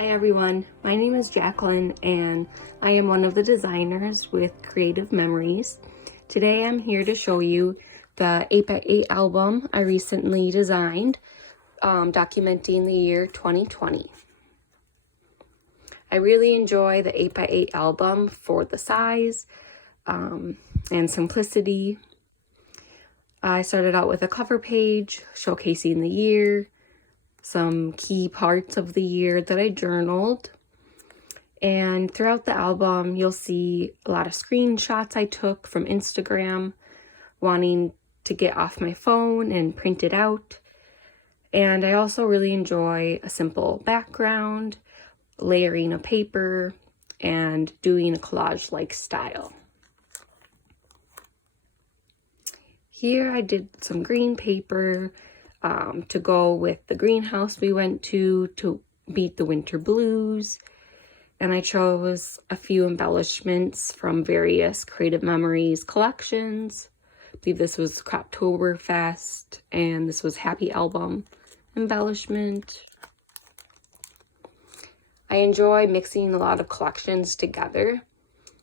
Hi everyone, my name is Jacqueline and I am one of the designers with Creative Memories. Today I'm here to show you the 8x8 album I recently designed, documenting the year 2020. I really enjoy the 8x8 album for the size and simplicity. I started out with a cover page showcasing the year, some key parts of the year that I journaled. And throughout the album, you'll see a lot of screenshots I took from Instagram, wanting to get off my phone and print it out. And I also really enjoy a simple background, layering a paper, and doing a collage-like style. Here I did some green paper to go with the greenhouse we went to beat the winter blues. And I chose a few embellishments from various Creative Memories collections. I believe this was Croptoberfest and this was Happy Album embellishment. I enjoy mixing a lot of collections together.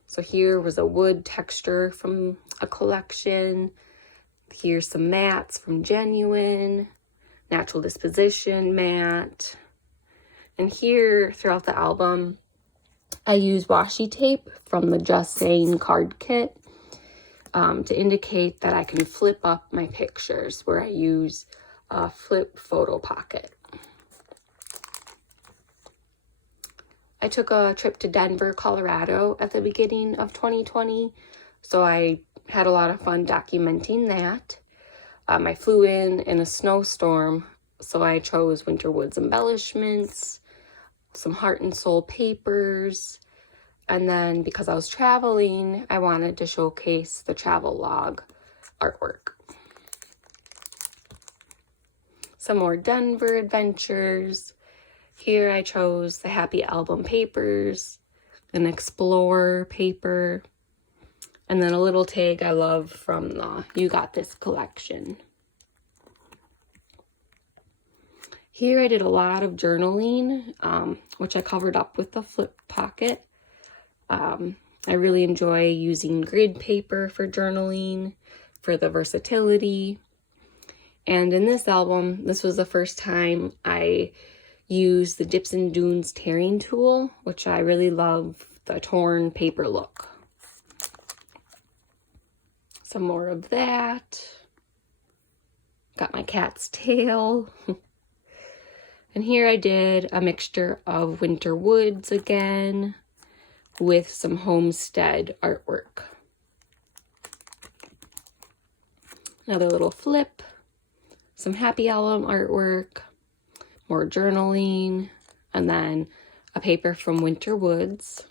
So here was a wood texture from a collection. Here's some mats from Genuine, Natural Disposition mat. And here throughout the album, I use washi tape from the Just Saying card kit to indicate that I can flip up my pictures, where I use a flip photo pocket. I took a trip to Denver, Colorado at the beginning of 2020, so I had a lot of fun documenting that. I flew in a snowstorm, so I chose Winter Woods embellishments, some heart and soul papers, and then because I was traveling, I wanted to showcase the travel log artwork. Some more Denver adventures. Here I chose the Happy Album papers, an Explorer paper, and then a little tag I love from the You Got This collection. Here I did a lot of journaling, which I covered up with the flip pocket. I really enjoy using grid paper for journaling, for the versatility. And in this album, this was the first time I used the Dips and Dunes tearing tool, which I really love the torn paper look. Some more of that. Got my cat's tail. And here I did a mixture of Winter Woods again with some homestead artwork. Another little flip, some Happy Album artwork, more journaling, and then a paper from Winter Woods.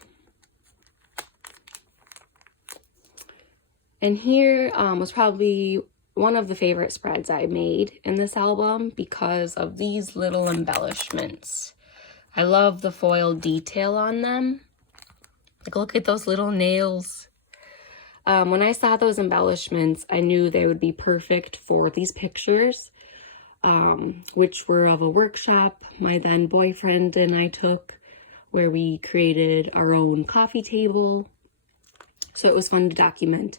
And here was probably one of the favorite spreads I made in this album because of these little embellishments. I love the foil detail on them. Like, look at those little nails. When I saw those embellishments, I knew they would be perfect for these pictures, which were of a workshop my then boyfriend and I took, where we created our own coffee table. So it was fun to document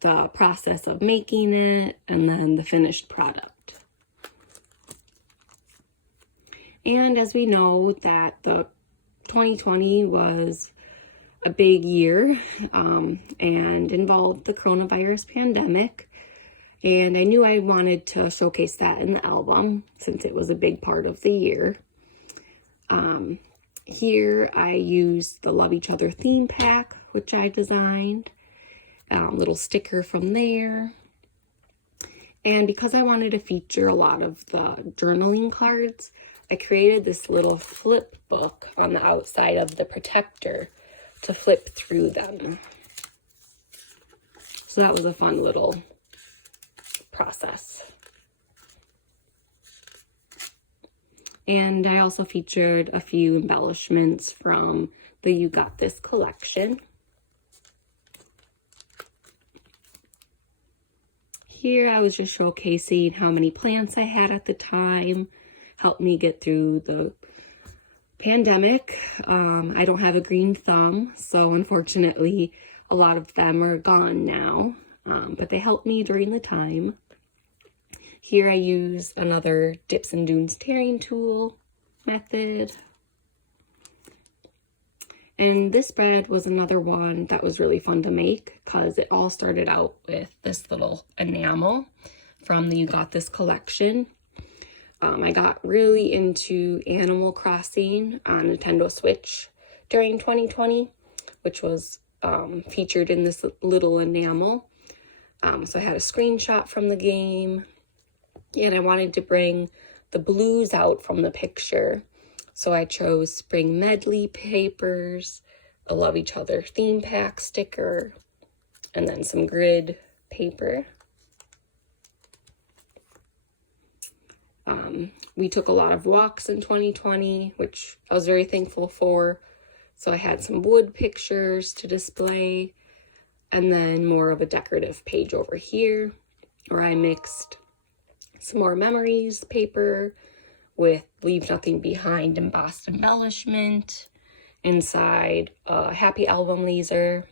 the process of making it and then the finished product. And as we know that the 2020 was a big year and involved the coronavirus pandemic, and I knew I wanted to showcase that in the album since it was a big part of the year. Here I used the Love Each Other theme pack, which I designed. Little sticker from there. And because I wanted to feature a lot of the journaling cards, I created this little flip book on the outside of the protector to flip through them. So that was a fun little process. And I also featured a few embellishments from the You Got This collection. Here I was just showcasing how many plants I had at the time, helped me get through the pandemic. I don't have a green thumb, so unfortunately a lot of them are gone now, but they helped me during the time. Here I use another Dips and Dunes tearing tool method. And this spread was another one that was really fun to make because it all started out with this little enamel from the You Got This collection. I got really into Animal Crossing on Nintendo Switch during 2020, which was featured in this little enamel. So I had a screenshot from the game, and I wanted to bring the blues out from the picture. So I chose Spring Medley papers, a Love Each Other theme pack sticker, and then some grid paper. We took a lot of walks in 2020, which I was very thankful for. So I had some wood pictures to display, and then more of a decorative page over here where I mixed some more memories paper with Leave Nothing Behind embossed embellishment, inside a happy album laser,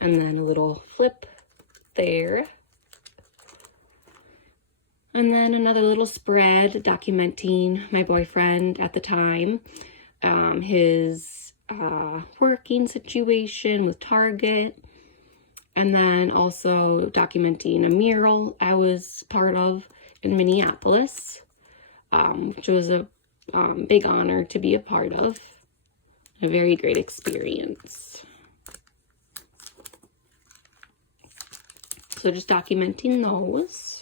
and then a little flip there. And then another little spread documenting my boyfriend at the time, his working situation with Target, and then also documenting a mural I was part of in Minneapolis, which was a big honor to be a part of. A very great experience. So just documenting those.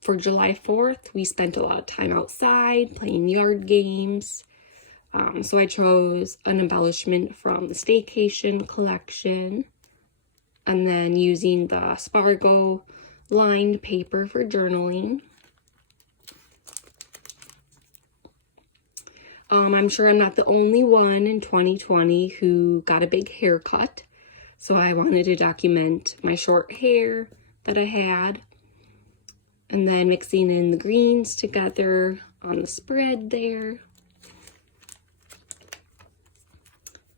For July 4th, we spent a lot of time outside playing yard games. So I chose an embellishment from the Staycation collection, and then using the Spargo lined paper for journaling. I'm sure I'm not the only one in 2020 who got a big haircut, so I wanted to document my short hair that I had. And then mixing in the greens together on the spread there.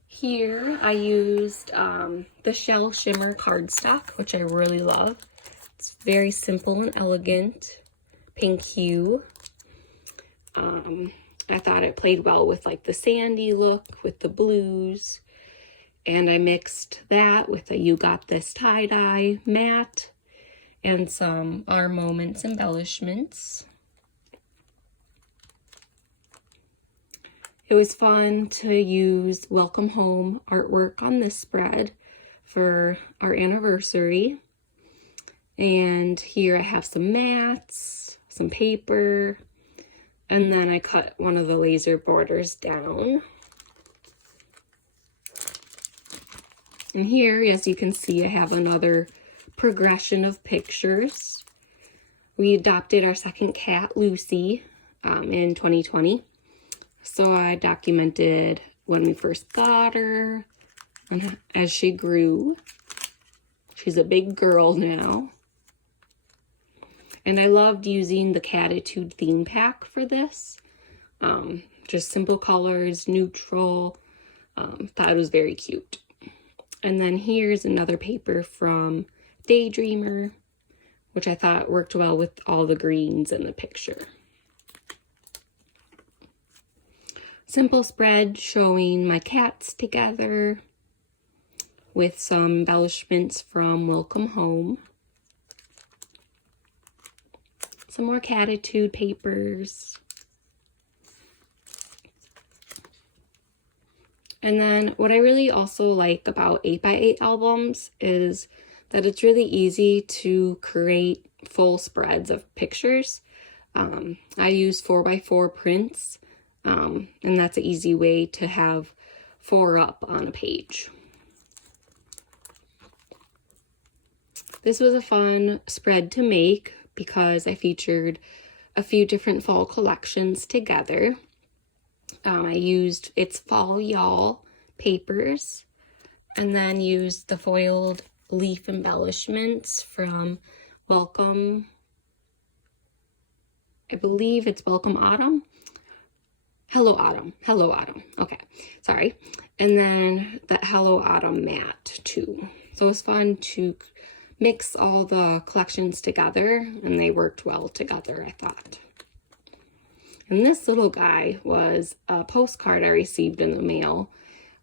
Here I used the Shell Shimmer cardstock, which I really love. It's very simple and elegant, pink hue. I thought it played well with like the sandy look with the blues. And I mixed that with a You Got This tie-dye matte and some Our Moments embellishments. It was fun to use Welcome Home artwork on this spread for our anniversary. And here I have some mats, some paper, and then I cut one of the laser borders down. And here, as you can see, I have another progression of pictures. We adopted our second cat, Lucy, in 2020. So I documented when we first got her and as she grew. She's a big girl now. And I loved using the Catitude theme pack for this. Just simple colors, neutral. Thought it was very cute. And then here's another paper from Daydreamer, which I thought worked well with all the greens in the picture. Simple spread showing my cats together with some embellishments from Welcome Home. Some more Catitude papers. And then what I really also like about 8x8 albums is that it's really easy to create full spreads of pictures. I use 4x4 prints, and that's an easy way to have 4 up on a page. This was a fun spread to make because I featured a few different fall collections together. I used It's Fall Y'all papers, and then used the foiled leaf embellishments from Welcome I believe it's Welcome Autumn. Hello Autumn. Hello Autumn. Okay, sorry. And then that Hello Autumn mat too. So it was fun to mix all the collections together, and they worked well together, I thought. And this little guy was a postcard I received in the mail.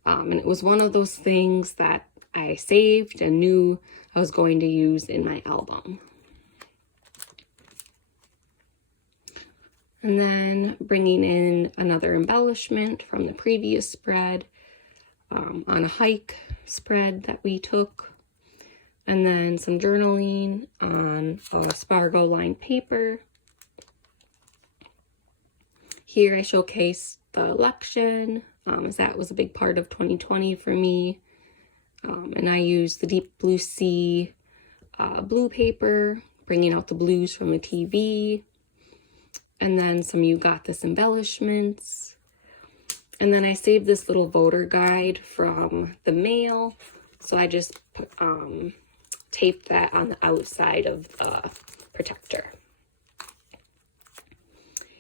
And it was one of those things that I saved and knew I was going to use in my album. And then bringing in another embellishment from the previous spread, on a hike spread that we took. And then some journaling on a Spargo lined paper. Here I showcased the election, as that was a big part of 2020 for me. And I used the Deep Blue Sea blue paper, bringing out the blues from the TV. And then some You Got This embellishments. And then I saved this little voter guide from the mail. So I just taped that on the outside of the protector.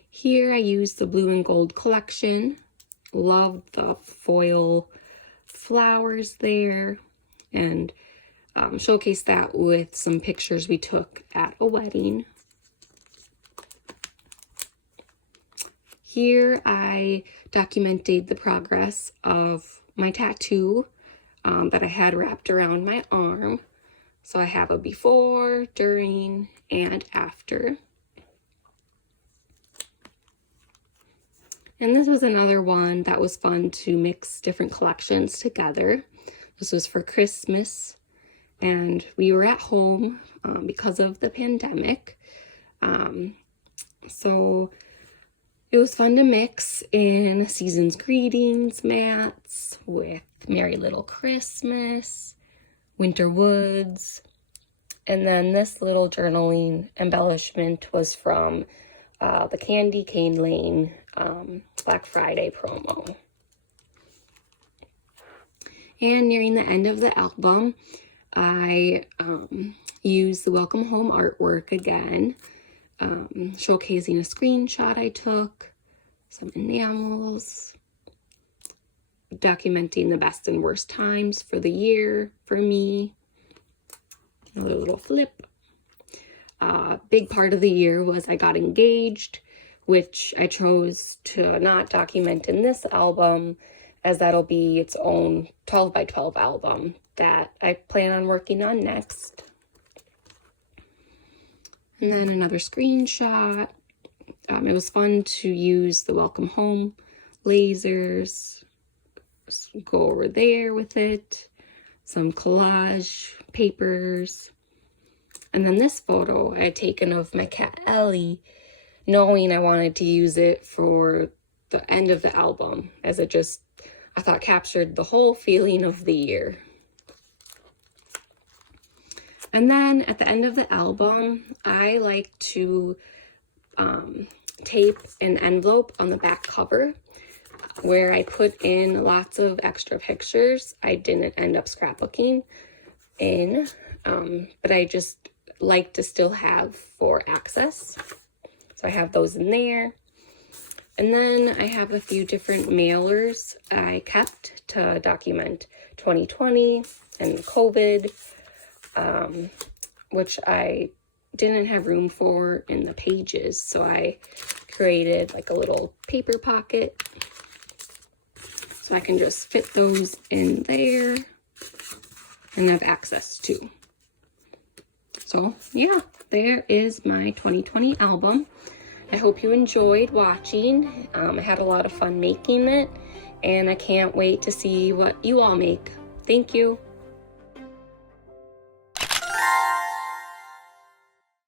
Here I used the blue and gold collection. Love the foil flowers there, and showcase that with some pictures we took at a wedding. Here I documented the progress of my tattoo that I had wrapped around my arm. So I have a before, during, and after. And this was another one that was fun to mix different collections together. This was for Christmas, and we were at home because of the pandemic. So it was fun to mix in Season's Greetings mats with Merry Little Christmas, Winter Woods, and then this little journaling embellishment was from the Candy Cane Lane Black Friday promo. And nearing the end of the album, I used the Welcome Home artwork again, showcasing a screenshot I took, some enamels, documenting the best and worst times for the year for me, another little flip. Big part of the year was I got engaged, which I chose to not document in this album, as that'll be its own 12 by 12 album that I plan on working on next. And then another screenshot. It was fun to use the Welcome Home lasers, go over there with it, some collage papers. And then this photo I had taken of my cat Ellie, knowing I wanted to use it for the end of the album, as it just, I thought, captured the whole feeling of the year. And then at the end of the album, I like to tape an envelope on the back cover where I put in lots of extra pictures I didn't end up scrapbooking in, but I just like to still have for access. So I have those in there. And then I have a few different mailers I kept to document 2020 and COVID, which I didn't have room for in the pages. So I created like a little paper pocket so I can just fit those in there and have access to. So yeah, there is my 2020 album. I hope you enjoyed watching. I had a lot of fun making it, and I can't wait to see what you all make. Thank you.